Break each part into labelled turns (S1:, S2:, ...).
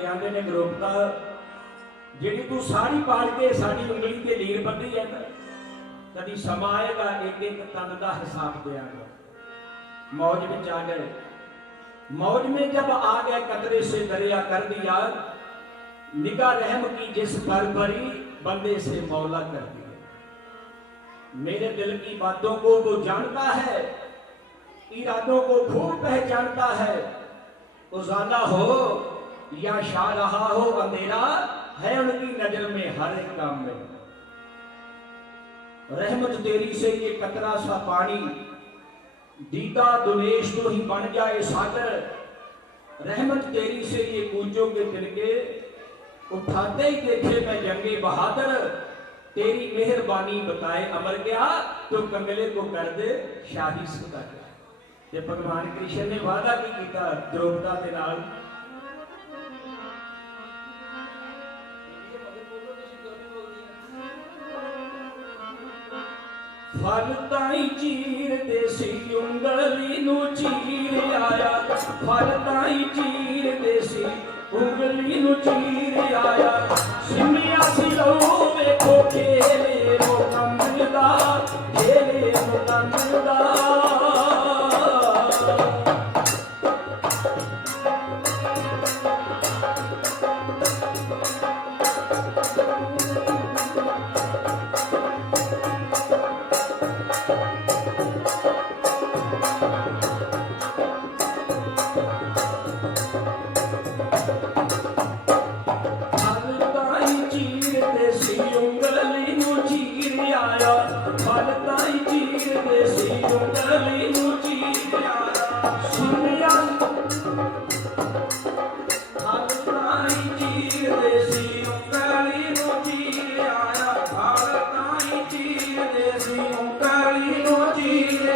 S1: ਕੇ ਆਂਦੇ ਨੇ ਗਰੋਪਤਾ ਜਿਹੜੀ ਤੂੰ ਸਾੜੀ ਪਾੜ ਕੇ ਸਾਡੀ ਉਂਗਲੀ ਤੇ ਲੀਰ ਬੰਦੀ ਹੈ ਨਾ ਕਦੀ ਸਮਾਂ ਆਏਗਾ ਇੱਕ ਇੱਕ ਤਨ ਦਾ ਹਿਸਾਬ ਦਿਆਂਗਾ मौज में आ गए मौज में जब आ गए कतरे से दरिया कर दिया निगाह रहम की जिस पर परी बंदे से मौला कर दिया मेरे दिल की बातों को वो जानता है इरादों को खूब पहचानता है उजाला हो या छा रहा हो अंधेरा है उनकी नज़र में हर एक काम में। रहमत तेरी से ये कतरा सा पानी दीदा दुनेश तो ही बन जाए सागर। रहमत तेरी से ये पूजो के तिरके उठाते ही देखे मैं जंगे बहादुर। तेरी मेहरबानी बताए अमर गया तो कंगले को कर दे शादी सुदा। गया भगवान कृष्ण ने वादा भी किया द्रोपदा के नाम ਫਲ ਤਾਈ ਚੀਰ ਦੇ ਸੀ ਉਂਗਲੀ ਨੂੰ ਚੀਰ ਆਇਆ। ਫਲ ਤਾਈ ਚੀਰ ਦੇ ਸੀ ਉਂਗਲੀ ਨੂੰ ਚੀਰ ਆਇਆ। ਸਿਮਿਆ ਸੀ ਲੋ ਵੇਖੋ ਖੇਲੇ ਮੁਕੰਮਲ ਦਾ ਖੇਲੇ ਮੁਕੰਮਲ ਦਾ ਫਲ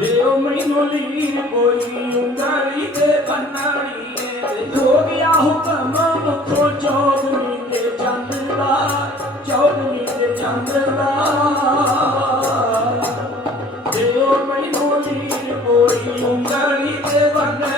S1: ਦਿਓ ਮੈਨੂੰ ਲੀਰ ਕੋਈ ਉਂਗਲੀ ਤੇ ਬੰਨਣੀ ਏ। ਹੋ ਗਿਆ ਹੁਕਮ ਮੁਖੋ ਚੌਦਵੀਂ ਤੇ ਚੰਦ ਦਾ ਚੌਦਵੀਂ ਤੇ ਚੰਦ ਦਾ ਦਿਓ ਮੈਨੂੰ ਲੀਰ ਕੋਈ ਉਂਗਲੀ ਤੇ ਬੰਨਣੀ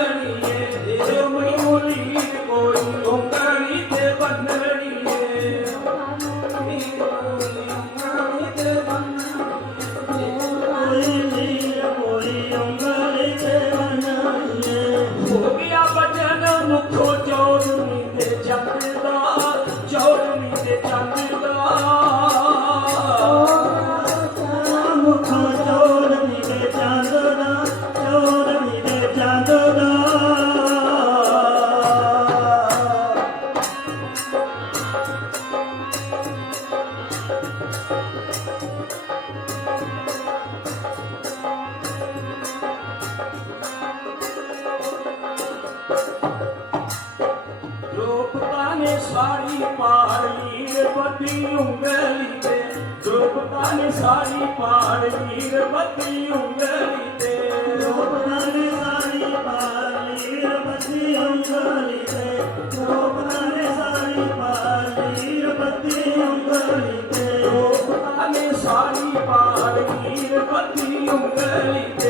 S1: ਦ੍ਰੋਪਤਾ ਨੇ ਸਾੜੀ ਪਾੜ ਲੀਰ ਬੱਦੀ ਉਂਗਲੀ ਤੇ। ਦ੍ਰੋਪਤਾ ਨੇ ਸਾੜੀ ਪਾੜ ਲੀਰ ਬੱਦੀ ਉਂਗਲੀ ਤੇ। ਦ੍ਰੋਪਤਾ ਨੇ ਸਾੜੀ ਪਾੜ ਲੀਰ ਬੱਦੀ ਉਂਗਲੀ ਤੇ। ਦ੍ਰੋਪਤਾ ਨੇ ਸਾੜੀ ਪਾੜ ਲੀਰ ਬੱਦੀ ਉਂਗਲੀ ਤੇ। ਦ੍ਰੋਪਤਾ ਨੇ ਸਾੜੀ ਪਾੜ ਲੀਰ ਬੱਦੀ ਉਂਗਲੀ ਤੇ।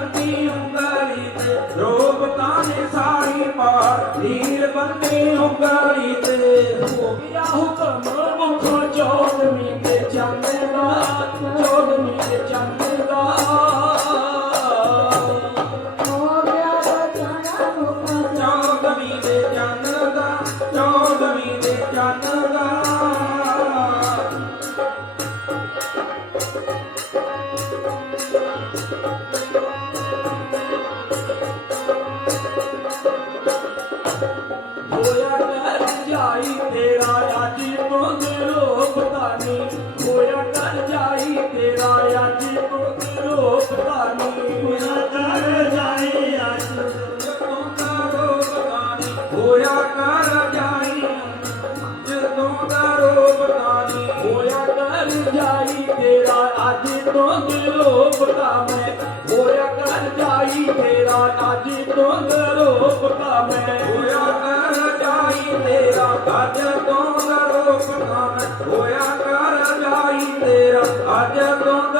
S1: ਬੰਦੀ ਉਂਗਲੀ ਤੇ ਰੋਬ ਤਾਨੇ ਸਾੜੀ ਪਾਰ, ਨੀਲ ਬੰਦੀ ਉਂਗਲੀ ਤੇ। ਹੋ ਗਿਆ ਹੁਕਮ ਮੁਖੋਂ ਚੋਦਮੀ ਤੇ ਚੰਦ ਦਾ ਚੋਦਮੀ ਤੇ ਚੰਦ ਦਾ। ਹੋਇਆ ਮੈਂ ਰੰਝਾਈ ਤੇਰਾ ਆਜੀ ਤੋਂ ਦਿਲੋਂ ਪਤਾਨੀ ਹੋਇਆ ਮੰਗਲੋ ਪ੍ਰਤਾਪੇ,
S2: ਹੋਇਆ ਕਰ ਜਾਈ ਤੇਰਾ ਕਾਜ ਮੰਗਲੋ ਪ੍ਰਤਾਪੇ। ਹੋਇਆ ਕਰ ਜਾਈ ਤੇਰਾ ਕਾਜ ਮੰਗਲੋ ਪ੍ਰਤਾਪੇ, ਹੋਇਆ
S1: ਕਰ ਜਾਈ ਤੇਰਾ ਕਾਜ ਮੰਗਲੋ